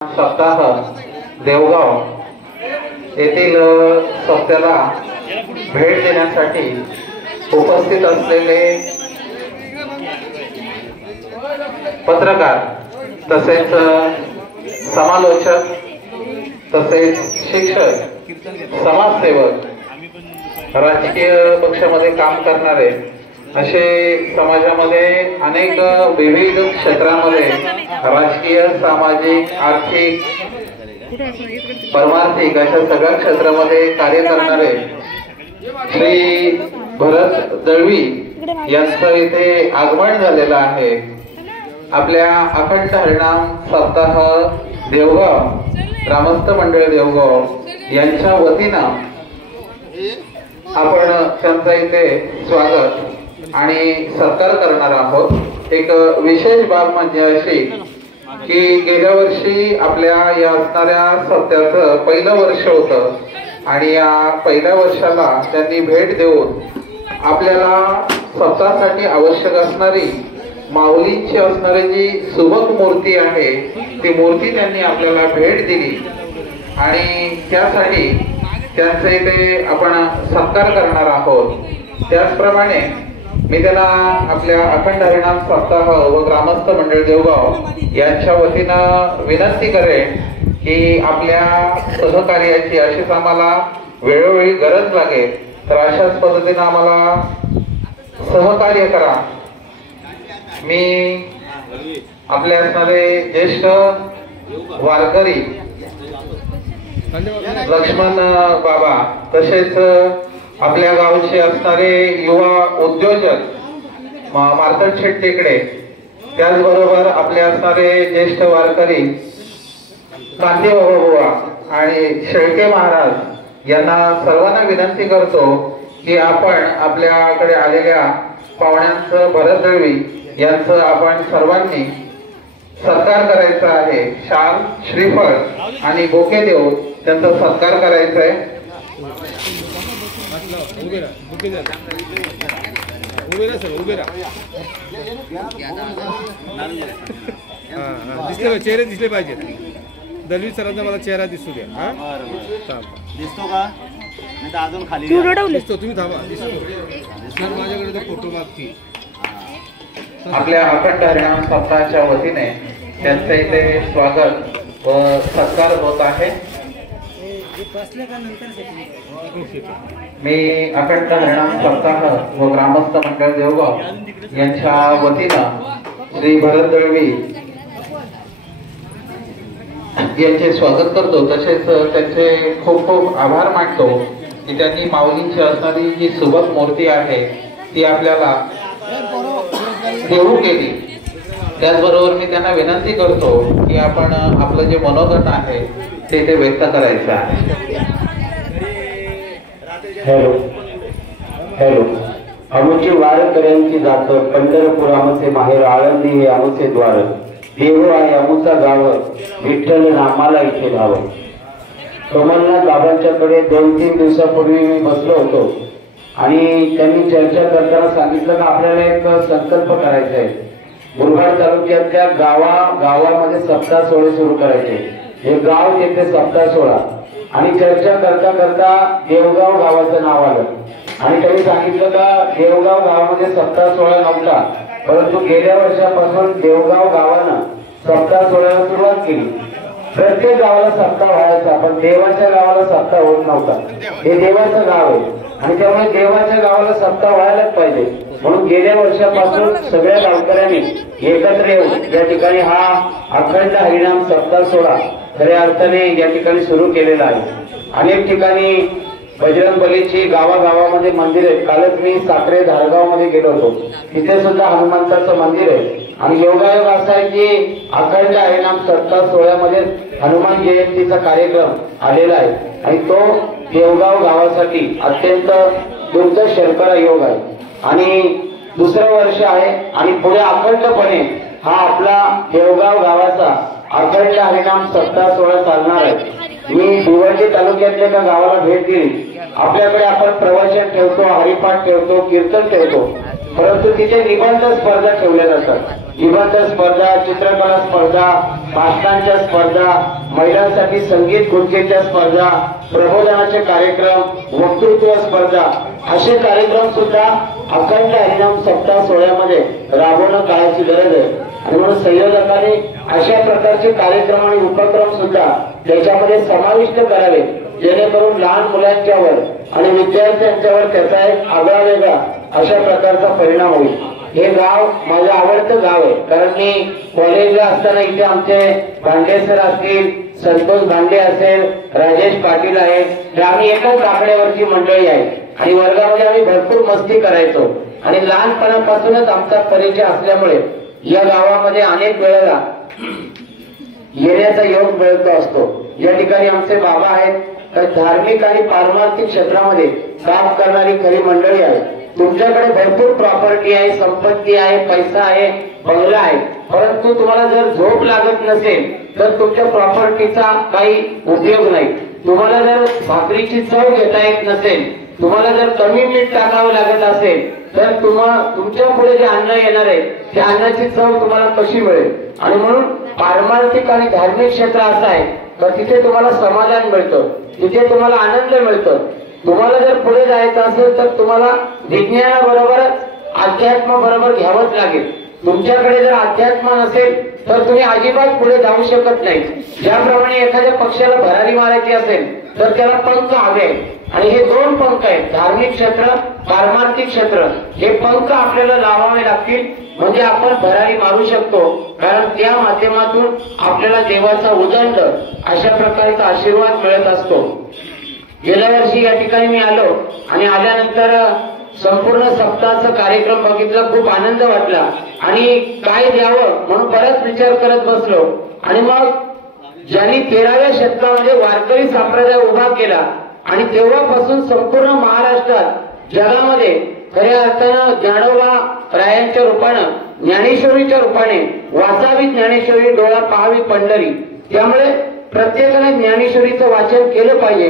सप्ताह देवगाव येथील सप्त्याला भेट देण्यासाठी उपस्थित असलेले पत्रकार तसेच समालोचक तसेच शिक्षक समाजसेवक राजकीय पक्षामध्ये काम करणारे असे समाजामध्ये अनेक विविध क्षेत्रामध्ये राजकीय सामाजिक आर्थिक परमार्थिक अशा सगळ्या क्षेत्रामध्ये कार्य करणारे श्री भरत दळवी यांचं इथे आगमन झालेलं आहे। आपल्या अखंड हरिनाम सप्ताह देवगाव ग्रामस्थ मंडळ देवगाव यांच्या वतीनं आपण त्यांचं इथे स्वागत आणि सत्कार करणार आहोत। एक विशेष बाब म्हणजे अशी की गेल्या वर्षी आपल्या या असणाऱ्या सप्त्याचं पहिलं वर्ष होतं आणि या पहिल्या वर्षाला त्यांनी भेट देऊन आपल्याला सप्ताहासाठी आवश्यक असणारी माऊलींची असणारी जी सुबक मूर्ती आहे ती मूर्ती त्यांनी आपल्याला भेट दिली आणि त्यासाठी त्यांचे इथे आपण सत्कार करणार आहोत। त्याचप्रमाणे मी त्यांना आपल्या अखंड हरिनाम सप्ताह व ग्रामस्थ मंडळ देवगाव यांच्या वतीनं विनंती करेन की आपल्या सहकार्याची अशीच आम्हाला वेळोवेळी गरज लागेल तर अशाच पद्धतीने आम्हाला सहकार्य करा। मी आपले असणारे ज्येष्ठ वारकरी लक्ष्मण बाबा तसेच आपल्या गावचे असणारे युवा उद्योजक मार्तंड शेट टेकडे त्याचबरोबर आपले असणारे ज्येष्ठ वारकरी कांती बाबा बुवा आणि शेळके महाराज यांना सर्वांना विनंती करतो की आपण आपल्याकडे आलेल्या पाहुण्यांचं भरत दळवी यांचं आपण सर्वांनी सत्कार करायचा आहे। शाल श्रीफळ आणि बोके देव त्यांचा सत्कार करायचा आहे। चेहरे दिसले पाहिजेत। दलवी सरांचा मला चेहरा दिसू द्या। दिसतो का नाही तर अजून खाली दिसतो। तुम्ही थांबा। दिसतो माझ्याकडे तो फोटो मागती। आपल्या अखंड हरिनाम सप्ताहाच्या वतीने त्यांचे इथे स्वागत व सत्कार होत आहे। मी अखंड हरिनाम सप्ताह व ग्रामस्थ मंडळ देवगाव यांच्या वतीनं श्री भरत दळवी यांचे स्वागत करतो तसेच त्यांचे खूप खूप आभार मानतो की त्यांनी माऊलींची असणारी जी सुबक मूर्ती आहे ती आपल्याला देऊ केली। त्याचबरोबर मी त्यांना विनंती करतो की आपण आपलं जे मनोगत आहे ते व्यक्त करायचं आहे। हॅलो हॅलो आमची वारकऱ्यांची जात पंढरपूर आमचे माहेर आळंदी हे आमचे द्वार देव आणि आमचा गाव विठ्ठल नामाला इथे धाव। कमलनाथ बाबांच्याकडे 2-3 दिवसापूर्वी मी बसलो होतो आणि त्यांनी चर्चा करताना सांगितलं की आपल्याला एक संकल्प करायचा आहे। मुरबाड तालुक्यातल्या गावामध्ये सप्ताह सोहळे सुरू करायचे। हे गाव येथे सप्ताह सोहळा आणि चर्चा करता करता देवगाव गावाचं नाव आलं आणि त्यांनी सांगितलं का देवगाव गावामध्ये सप्ताह सोहळा नव्हता परंतु गेल्या वर्षापासून देवगाव गावानं सप्ताह सोहळ्याला सुरुवात केली। प्रत्येक गावाला सप्ताह व्हायचा पण देवाच्या गावाला सप्ताह होत नव्हता। हे देवाचं गाव आहे आणि त्यामुळे देवाच्या गावाला सप्ताह व्हायलाच पाहिजे म्हणून गेल्या वर्षापासून सगळ्या गावकऱ्यांनी एकत्र येऊन या ठिकाणी हा अखंड हरिनाम सप्ताह सोहळा खऱ्या अर्थाने या ठिकाणी सुरू केलेला आहे। अनेक ठिकाणी बजरंग बलीची गावागावामध्ये मंदिर आहे। कालच मी साखरे धारगाव मध्ये गेलो होतो तिथे सुद्धा हनुमंताचं मंदिर आहे आणि योगायोग असा आहे की अखंड हरिनाम सप्ताह सोहळ्यामध्ये हनुमान जयंतीचा कार्यक्रम आलेला आहे आणि तो देवगाव गावासाठी अत्यंत दुर्धर शर्करा योग आहे आणि दुसरं वर्ष आहे आणि पुढे अखंडपणे हा आपला देवगाव गावाचा अखंड हरिनाम सप्ताह सोहळा चालणार आहे। मी भिवंडी तालुक्यातल्या एका गावाला भेट दिली। आपल्याकडे आपण प्रवचन ठेवतो, हरिपाठ ठेवतो, कीर्तन ठेवतो परंतु तिथे निबंध स्पर्धा ठेवल्या जातात. निबंध स्पर्धा, चित्रकला स्पर्धा, भाषणांच्या स्पर्धा, महिलांसाठी संगीत खुर्चीच्या स्पर्धा, प्रबोधनाचे कार्यक्रम, वक्तृत्व स्पर्धा असे कार्यक्रम सुद्धा अखंड हरिनाम सप्ताह सोहळ्यामध्ये राबवणं काळाची गरज आहे. आणि म्हणून संयोजकांनी अशा प्रकारचे कार्यक्रम आणि उपक्रम सुद्धा त्याच्यामध्ये समाविष्ट करावे, जेणेकरून लहान मुलांच्यावर आणि विद्यार्थ्यांच्यावर त्याचा एक आगळा वेगळा अशा प्रकारचा परिणाम होईल. हे गाव माझं आवडतं गाव आहे, कारण मी कॉलेजला असताना इथे आमचे भांडे सर असतील, संतोष भांडे असेल, राजेश पाटील आहे, हे आम्ही एकाच आकड्यावरची मंडळी आहे आणि वर्गामध्ये आम्ही भरपूर मस्ती करायचो. आणि लहानपणापासूनच आमचा परिचय असल्यामुळे या गावामध्ये अनेक वेळेला येण्याचा योग मिळत असतो. या ठिकाणी आमचे बाबा आहेत, तर धार्मिक आणि पारमार्थिक क्षेत्रामध्ये काम करणारी खरी मंडळी आहे. तुमच्याकडे भरपूर प्रॉपर्टी आहे, संपत्ती आहे, पैसा आहे, बंगला आहे, परंतु तुम्हाला जर झोप लागत नसेल तर तुमच्या प्रॉपर्टीचा काही उपयोग नाही. तुम्हाला जर भाकरीची चव घेता येत नसेल, तुम्हाला जर कमी मीठ टाकावं लागत असेल तर तुमच्या पुढे जे अन्न येणार आहे त्या अन्नाची चव तुम्हाला कशी मिळेल. आणि म्हणून पारमार्थिक आणि धार्मिक क्षेत्र असं आहे तर तिथे तुम्हाला समाधान मिळतं, तिथे तुम्हाला आनंद मिळतो. तुम्हाला जर पुढे जायचं असेल तर तुम्हाला विज्ञानाबरोबरच अध्यात्म बरोबर घ्यावंच लागेल. तुमच्याकडे जर अध्यात्म नसेल तर तुम्ही अजिबात पुढे जाऊ शकत नाही. ज्याप्रमाणे एखाद्या पक्षाला भरारी मारायची असेल तर त्याला पंख हवे, आणि हे दोन पंख आहेत, धार्मिक क्षेत्र, पारमार्थिक क्षेत्र. हे पंख आपल्याला लावावे लागतील म्हणजे आपण भरारी मारू शकतो, कारण त्या माध्यमातून आपल्याला देवाचा उदंड अशा प्रकारचा आशीर्वाद मिळत असतो. गेल्या वर्षी या ठिकाणी मी आलो आणि आल्यानंतर संपूर्ण सप्ताहाचा कार्यक्रम बघितला, खूप आनंद वाटला आणि काय द्यावं म्हणून बराच विचार करत बसलो. आणि मग ज्यांनी 13व्या शतकामध्ये वारकरी संप्रदाय उभा केला आणि तेव्हापासून संपूर्ण महाराष्ट्रात जगामध्ये खऱ्या अर्थानं ज्ञानोबा रायांच्या रूपानं, ज्ञानेश्वरीच्या रूपाने वाचावी ज्ञानेश्वरी, डोळा पाहावी पंढरी. त्यामुळे प्रत्येकाने ज्ञानेश्वरीचं वाचन केलं पाहिजे,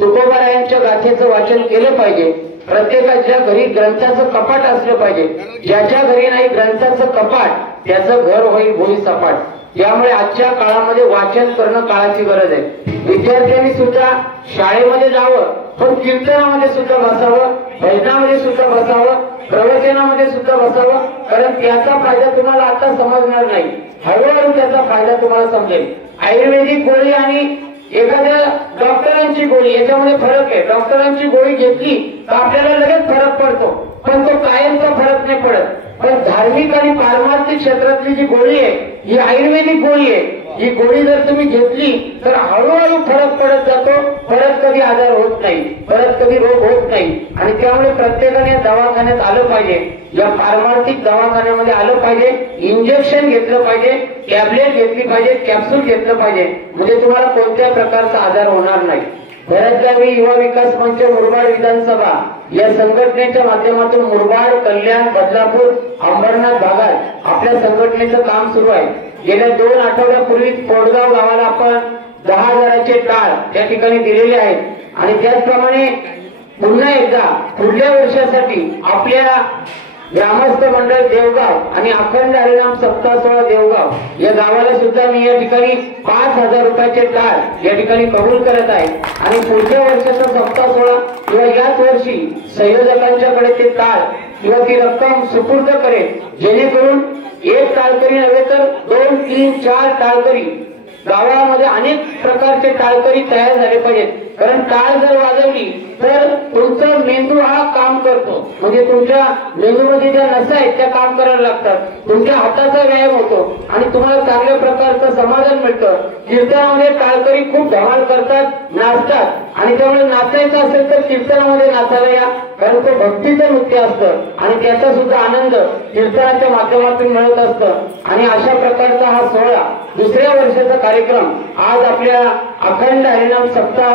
तुकोबारायांच्या गाथेचं वाचन केलं पाहिजे. प्रत्येकाच्या घरी ग्रंथाचं कपाट असलं पाहिजे. ज्याच्या घरी नाही ग्रंथाचं कपाट त्याचं घर होईल भोई सपाट. त्यामुळे आजच्या काळामध्ये वाचन करणं काळाची गरज आहे. विद्यार्थ्यांनी सुद्धा शाळेमध्ये जावं, पण कीर्तनामध्ये सुद्धा बसावं, भजनामध्ये सुद्धा बसावं, प्रवचनामध्ये सुद्धा बसावं, कारण त्याचा फायदा तुम्हाला आता समजणार नाही, हळूहळू त्याचा फायदा तुम्हाला समजेल. आयुर्वेदिक गोळी आणि एखाद्या डॉक्टरांची गोळी याच्यामध्ये फरक आहे. डॉक्टरांची गोळी घेतली तर आपल्याला लगेच फरक पडतो, पण तो कायमचा फरक नाही पडत. पण धार्मिक आणि पारमार्थिक क्षेत्रातली जी गोळी आहे ही आयुर्वेदिक गोळी आहे. ही गोळी जर तुम्ही घेतली तर हळूहळू फरक पडत जातो, परत कधी आजार होत नाही, परत कधी रोग होत नाही. आणि त्यामुळे प्रत्येकाने दवाखान्यात आलं पाहिजे, या पारमार्थिक दवाखान्यामध्ये आलं पाहिजे, इंजेक्शन घेतलं पाहिजे, टॅबलेट घेतली पाहिजे, कॅप्सूल घेतलं पाहिजे, म्हणजे तुम्हाला कोणत्या प्रकारचा आजार होणार नाही. भरतगावी युवा विकास मंच मुरबाड विधानसभा या संघटनेच्या माध्यमातून मुरबाड, कल्याण, बदलापूर, अंबरनाथ भागात आपल्या संघटनेचं काम सुरू आहे. गेल्या 2 आठवड्यापूर्वी पोटगाव गावाला आपण 10,000चे टाळ त्या ठिकाणी दिलेले आहेत. आणि त्याचप्रमाणे पुन्हा एकदा पुढल्या वर्षासाठी आपल्या ग्रामस्थ मंडळ देवगाव आणि अखंड हरिनाम सप्ताह सोहळा देवगाव या गावाला सुद्धा मी या ठिकाणी 5,000 रुपयाचे टाळ या ठिकाणी कबूल करत आहे. आणि पुढच्या वर्षाचा सप्ताह सोहळा किंवा याच वर्षी संयोजकांच्याकडे ते टाळ किंवा ती रक्कम सुपूर्द करेल, जेणेकरून एक टाळकरी नव्हे तर 2, 3, 4 टाळकरी गावामध्ये अनेक प्रकारचे टाळकरी तयार झाले पाहिजेत. कारण टाळ जर वाजवली तर तुमचा मेंदू हा काम करतो, म्हणजे तुमच्या मेंदूमध्ये ज्या नसा आहेत त्या काम करायला लागतात, तुमच्या हाताचा व्यायाम होतो आणि तुम्हाला चांगल्या प्रकारचं समाधान मिळतं. कीर्तनामध्ये टाळकरी खूप धमाल करतात, नाचतात, आणि त्यामुळे नाचायचं असेल तर कीर्तनामध्ये नाचायला या, कारण तो भक्तीचं नृत्य असतं आणि त्याचा सुद्धा आनंद कीर्तनाच्या माध्यमातून मिळत असतं. आणि अशा प्रकारचा हा सोहळा दुसऱ्या वर्षाचा कार्यक्रम आज आपल्या अखंड हरिनाम सप्ताह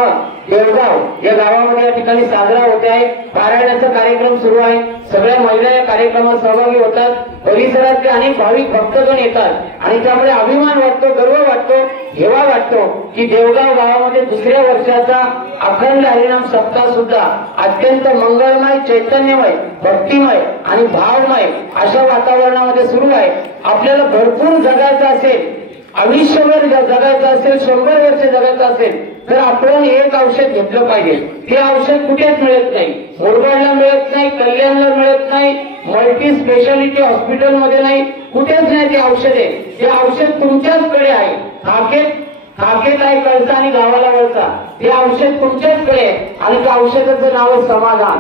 देवगाव या गावामध्ये या ठिकाणी साजरा होते आहे. पारायणाचा कार्यक्रम सुरू आहे, सगळ्या महिला या कार्यक्रमात सहभागी होतात, परिसरातले अनेक भाविक भक्तगण येतात आणि त्यामुळे अभिमान वाटतो, गर्व वाटतो. हेवा वाटतो की देवगाव गावामध्ये दुसऱ्या वर्षाचा अखंड हरिनाम सप्ताह सुद्धा अत्यंत मंगळमय, चैतन्यमय, भक्तिमय आणि भावमय अशा वातावरणामध्ये सुरू आहे. आपल्याला भरपूर जगायचं असेल, आयुष्यभर जगायचं असेल, 100 वर्ष जगायचं असेल तर आपण एक औषध घेतलं पाहिजे. हे औषध कुठेच मिळत नाही, मुरबाडला मिळत नाही, कल्याणला मिळत नाही, मल्टी स्पेशालिटी हॉस्पिटलमध्ये नाही, कुठेच नाही ते औषधे. ते औषध तुमच्याचकडे आहे. हाकेत आहे कळसा आणि गावाला वळसा. ते औषध तुमच्याचकडे आहे आणि त्या औषधाचं नाव आहे समाधान.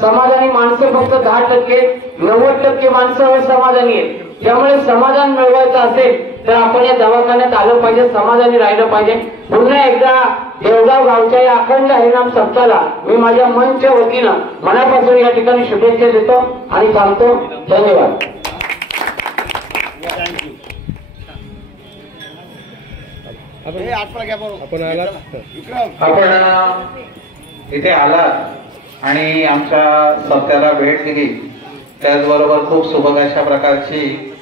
समाधानी माणसं फक्त 10%, 90% माणसं समाधानी आहेत. त्यामुळे समाधान मिळवायचं असेल तर आपण या दवाखान्यात आलं पाहिजे, समाधानी राहिलं पाहिजे. पुन्हा एकदा देवगाव गावच्या या अखंड हरिनाम सप्ताहाला मी माझ्या मनच्या वतीनं मनापासून या ठिकाणी शुभेच्छा देतो आणि थांबतो. धन्यवाद. आपण इथे आलात आणि आमच्या सप्त्याला भेट दिली. त्याचबरोबर खूप सुबक अशा प्रकारची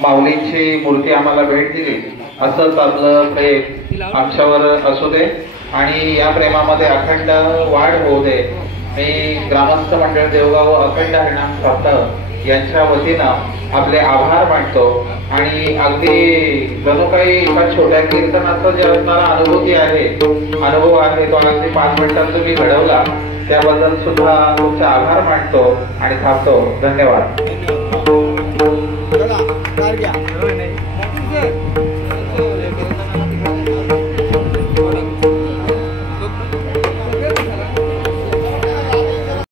माऊलींची मूर्ती आम्हाला भेट दिली. असंच आपलं प्रेम आमच्यावर असू दे आणि या प्रेमामध्ये अखंड वाढ होऊ दे. मी ग्रामस्थ मंडळ देवगाव अखंड हरिनाम सप्ताह यांच्या वतीनं आपले आभार मानतो आणि अगदी जणू काही एका छोट्या कीर्तनाचा जे असणारा अनुभव आहे तो अगदी 5 मिनिटात तुम्ही घडवला. त्याबद्दल सुद्धा तुमचा आभार मानतो आणि थांबतो. धन्यवाद.